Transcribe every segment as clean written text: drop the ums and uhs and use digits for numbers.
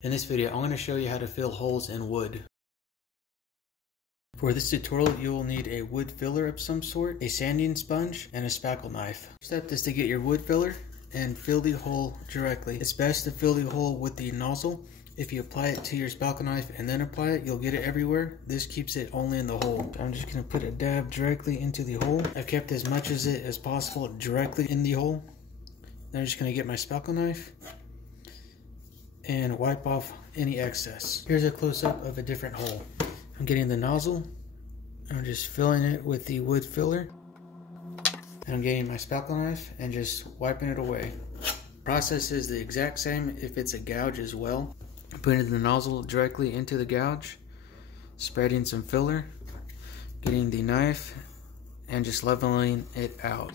In this video, I'm going to show you how to fill holes in wood. For this tutorial, you will need a wood filler of some sort, a sanding sponge, and a spackle knife. First step is to get your wood filler and fill the hole directly. It's best to fill the hole with the nozzle. If you apply it to your spackle knife and then apply it, you'll get it everywhere. This keeps it only in the hole. I'm just going to put a dab directly into the hole. I've kept as much of it as possible directly in the hole. Then I'm just going to get my spackle knife and wipe off any excess. Here's a close-up of a different hole. I'm getting the nozzle, I'm just filling it with the wood filler, and I'm getting my spackle knife and just wiping it away. The process is the exact same if it's a gouge as well. I'm putting the nozzle directly into the gouge, spreading some filler, getting the knife, and just leveling it out.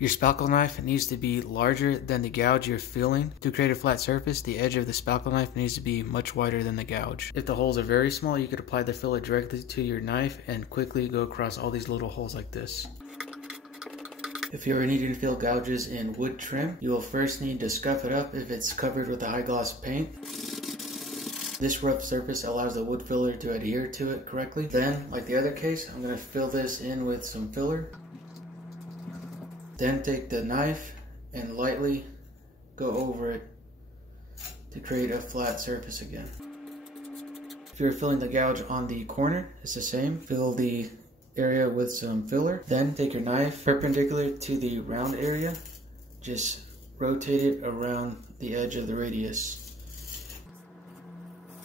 Your spackle knife needs to be larger than the gouge you're filling. To create a flat surface, the edge of the spackle knife needs to be much wider than the gouge. If the holes are very small, you could apply the filler directly to your knife and quickly go across all these little holes like this. If you're needing to fill gouges in wood trim, you will first need to scuff it up if it's covered with a high gloss paint. This rough surface allows the wood filler to adhere to it correctly. Then, like the other case, I'm going to fill this in with some filler. Then take the knife and lightly go over it to create a flat surface again. If you're filling the gouge on the corner, it's the same. Fill the area with some filler. Then take your knife perpendicular to the round area. Just rotate it around the edge of the radius.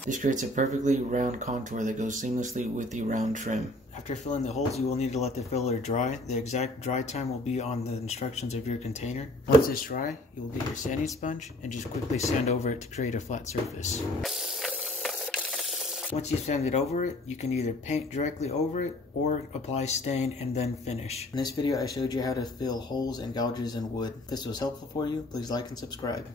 This creates a perfectly round contour that goes seamlessly with the round trim. After filling the holes, you will need to let the filler dry. The exact dry time will be on the instructions of your container. Once it's dry, you will get your sanding sponge and just quickly sand over it to create a flat surface. Once you've sanded over it, you can either paint directly over it or apply stain and then finish. In this video, I showed you how to fill holes and gouges in wood. If this was helpful for you, please like and subscribe.